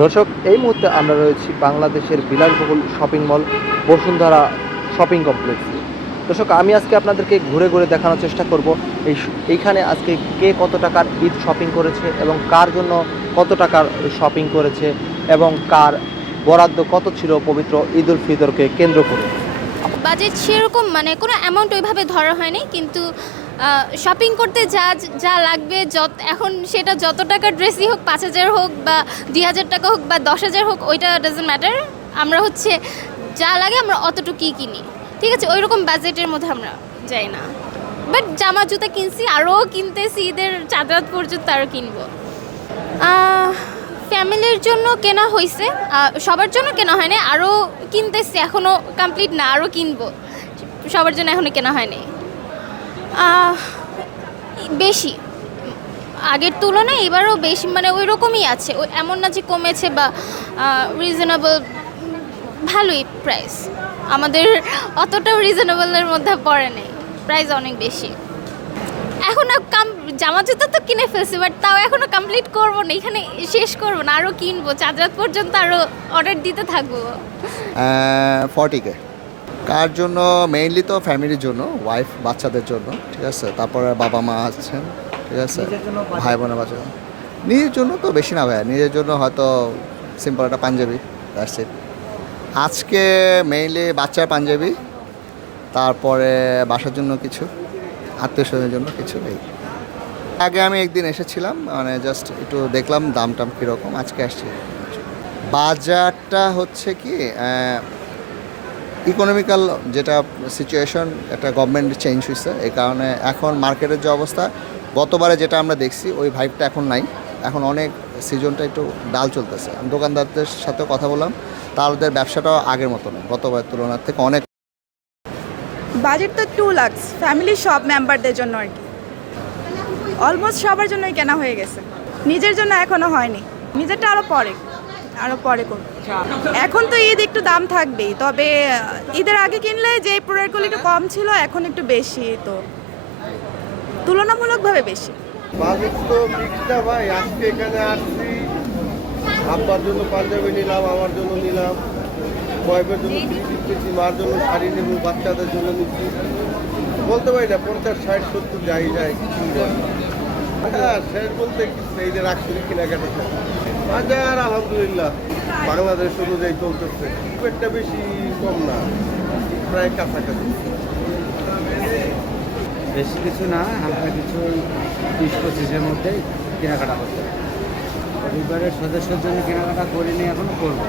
দর্শক, এই মুহূর্তে আমরা রয়েছি বাংলাদেশের বিলাসবহুল শপিং মল, বসুন্ধরা শপিং কমপ্লেক্সে। দর্শক, আমি আজকে আপনাদেরকে ঘুরে ঘুরে দেখানোর চেষ্টা করব এই এইখানে আজকে কে কত টাকার ঈদ শপিং করেছে এবং কার জন্য কত টাকার শপিং করেছে এবং কার বরাদ্দ কত ছিল পবিত্র ঈদুল ফিতরকে কেন্দ্র করে। বাজেট সেরকম মানে কোনো অ্যামাউন্ট ওইভাবে ধরা হয়নি, কিন্তু শপিং করতে যা যা লাগবে, যত, এখন সেটা যত টাকার ড্রেসই হোক, পাঁচ হাজার হোক বা দুই হাজার টাকা হোক বা দশ হাজার হোক, ওইটা ডাজেন্ট ম্যাটার আমরা হচ্ছে যা লাগে আমরা অতটুকুই কিনি। ঠিক আছে ওই রকম বাজেটের মধ্যে আমরা যাই না। বাট জামা জুতা কিনছি, আরও কিনতেছি, ঈদের চাঁদরাত পর্যন্ত আরও কিনবো। ফ্যামিলির জন্য কেনা হয়েছে সবার জন্য কেনা হয়নি আরও কিনতেছি এখনও কমপ্লিট না আরও কিনবো। সবার জন্য এখনও কেনা হয়নি। বেশি। আগের তুলনায় এবারও বেশি মানে ওই রকমই আছে এমন না যে কমেছে বা রিজনেবল ভালোই প্রাইস আমাদের অতটাও রিজনেবলের মধ্যে পড়ে নেই প্রাইস অনেক বেশি। এখনও কাম জামা জুতো তো কিনে ফেলছি বাট তাও এখনও কমপ্লিট করব না এখানে শেষ করব না আরও কিনবো চাঁদরাত পর্যন্ত আরও অর্ডার দিতে থাকব। ফর্টিকে কার জন্য? মেইনলি তো ফ্যামিলির জন্য ওয়াইফ বাচ্চাদের জন্য ঠিক আছে? তারপরে বাবা মা আছেন ঠিক আছে? ভাই বোনের বাচ্চা। নিজের জন্য তো বেশি না ভাইয়া নিজের জন্য হয়তো সিম্পল একটা পাঞ্জাবি দ্যাটস ইট আজকে মেইনলি বাচ্চার পাঞ্জাবি তারপরে বাসার জন্য কিছু। আত্মীয় স্বজনের জন্য কিছু নেই। আগে আমি একদিন এসেছিলাম মানে জাস্ট একটু দেখলাম দাম টাম কীরকম, আজকে আসছি। বাজারটা হচ্ছে কি ইকোনমিক্যাল যেটা সিচুয়েশন একটা গভর্নমেন্ট চেঞ্জ হয়েছে এই কারণে এখন মার্কেটের যে অবস্থা, গতবারে যেটা আমরা দেখছি, ওই ভাইবটা এখন নাই। এখন অনেক সিজনটা একটু ডাল চলতেছে। আমি দোকানদারদের সাথে কথা বললাম, তাদের ব্যবসাটাও আগের মতো নেই, গতবারের তুলনার থেকে অনেক বাজেট তো টু লাক্স ফ্যামিলির সব মেম্বারদের জন্য আর কি। অলমোস্ট সবার জন্যই কেনা হয়ে গেছে। নিজের জন্য এখনও হয়নি। নিজেরটা আরও পরে আরও পরে করব। এখন তো ঈদ একটু দাম থাকবেই, তবে ঈদের আগে কিনলে যে প্রোডাক্টগুলো একটু কম ছিল, এখন একটু বেশি তো। তুলনামূলকভাবে বেশি। আজকে এখানে আসছি, আব্বার জন্য পাঞ্জাবি নিলাম, আমার জন্য নিলাম। ওয়াইফের জন্য নিচ্ছি মার জন্য শাড়ি নেব, বাচ্চাদের জন্য নিচ্ছি বলতে পারি না, পঞ্চাশ, ষাট, সত্তর, যাই যায় হ্যাঁ শেষ বলতে নেই যে রাখছি কেনাকাটা বাজার আলহামদুলিল্লাহ, বাংলাদেশ অনুযায়ী চলতেছে। খুব একটা বেশি কম না, প্রায় কাছাকাছি। বেশি কিছু না, হালকা কিছু বিশ পঁচিশের মধ্যেই কেনাকাটা করতে পরিবারের সদস্যের জন্য কেনাকাটা করিনি এখন করব।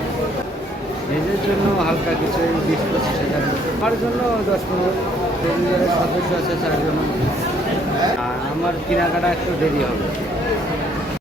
নিজের জন্য হালকা কিছু বিশ পঁচিশ হাজার আমার জন্য দশ পনেরো। পরিবারের সদস্য আছে চারজন। আর আমার কেনাকাটা একটু দেরি হবে।